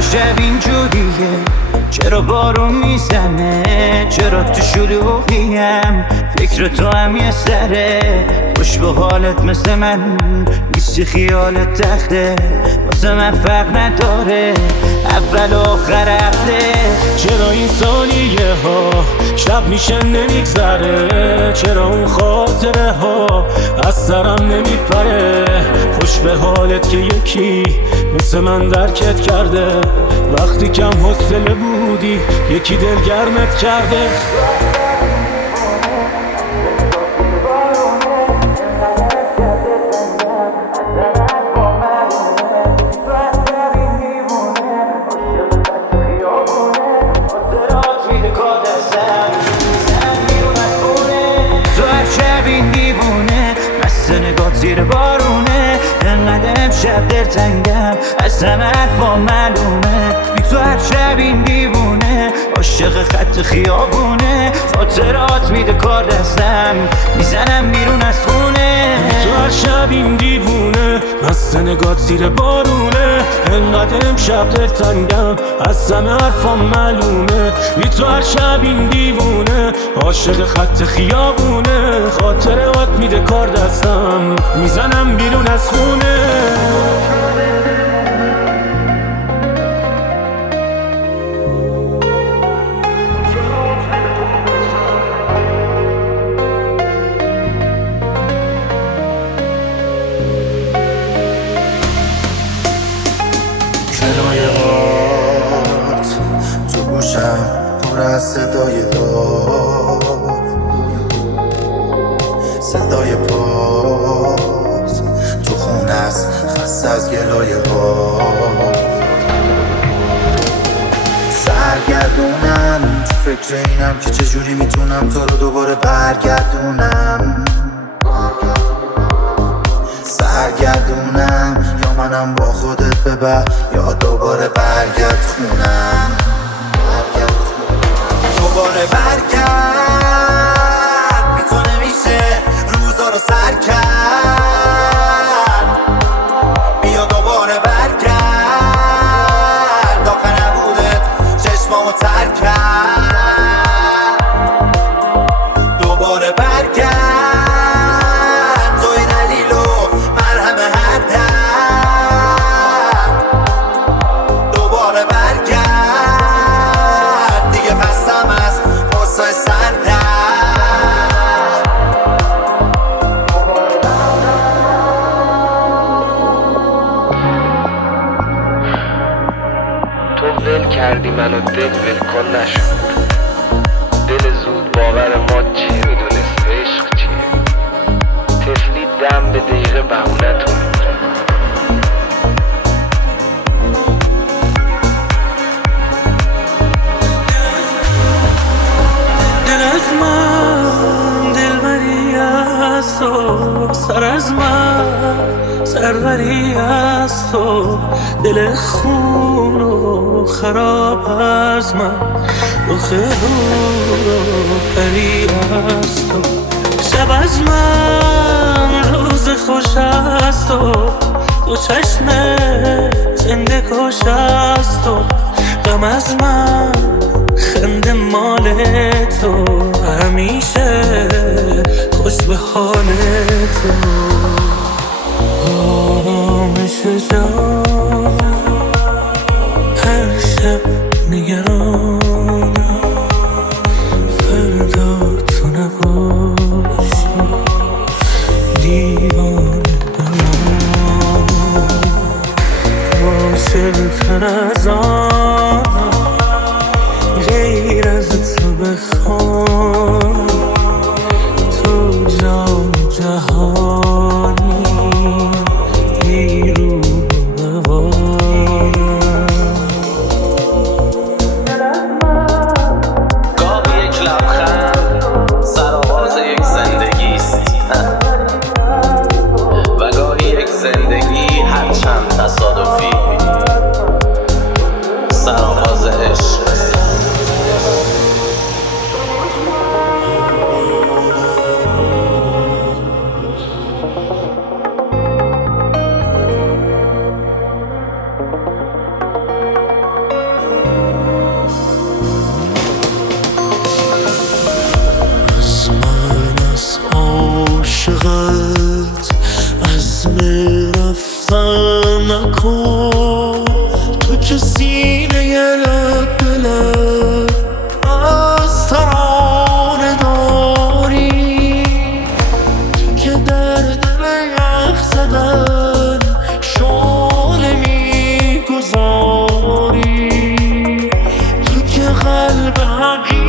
چرا شب اینجوریه، چرا بارون میزنه، چرا تو شلوغیم، فکر تو هم یه سره. خوش به حالت مثل من نیستی، خیالت تخته واسه من فرق نداره، اول و آخر هفته. چرا این ثانیه ها شب میشه نمیگذره، چرا اون خاطره ها از سرم نمیپره. خوش به حالت که یکی مثل من درکت کرده، وقتی کم حوصله بودی یکی دلگرمت کرده. نگات زیر بارونه، انقدر امشب دلتنگم از همه حرفا معلومه. بی تو هر شب این دیوونه عاشق خط خیابونه، خاطرات میده کار دستم میزنم بیرون از خونه. تو هر شب این دیوونه مست نگات زیر بارونه، انقدر امشب دلتنگم از همه حرفا معلومه. بی تو هر شب این دیوونه عاشق خط خیابونه، خاطرات میده کار دستم میزنم بیرون از خونه. تو گوشم پر از صدای داد، صدای پاس تو خونه است خسته از گلایه ها. سرگردونم تو فکر اینم که چجوری میتونم تو رو دوباره برگردونم. سرگردونم یا منم با خودت ببر یا دوباره برگرد خونم. دوباره برگرد بی تو نمیشه روزا رو سر کرد. بیا دوباره برگرد آخه نبودت چشمامو تر کرد. دوباره برگرد توی دلیل و مرهم هر درد. دوباره برگرد دیگه خستم از قصه سردرد. تو ول کردی منو دل ول کن نشد، دل زود باور ما چه میدونست عشق چیه. تفلی دم به دقیقه بهونتون دل از من دلبری از تو، سر از من سروری از تو. دل خون و خراب از من، رخ رو پری از تو. شب از من روز خوش از تو، تو چشم زنده کش از تو. غم از من خنده مال تو، همیشه خوش به حال تو. آرامش جان هر شب نگرانم، فردا تو نباشی دیوانه دلم. عاشق‌تر از آنم غیر از تو بخوانم، تو جان جهانی بی روح و روانم. حقیقت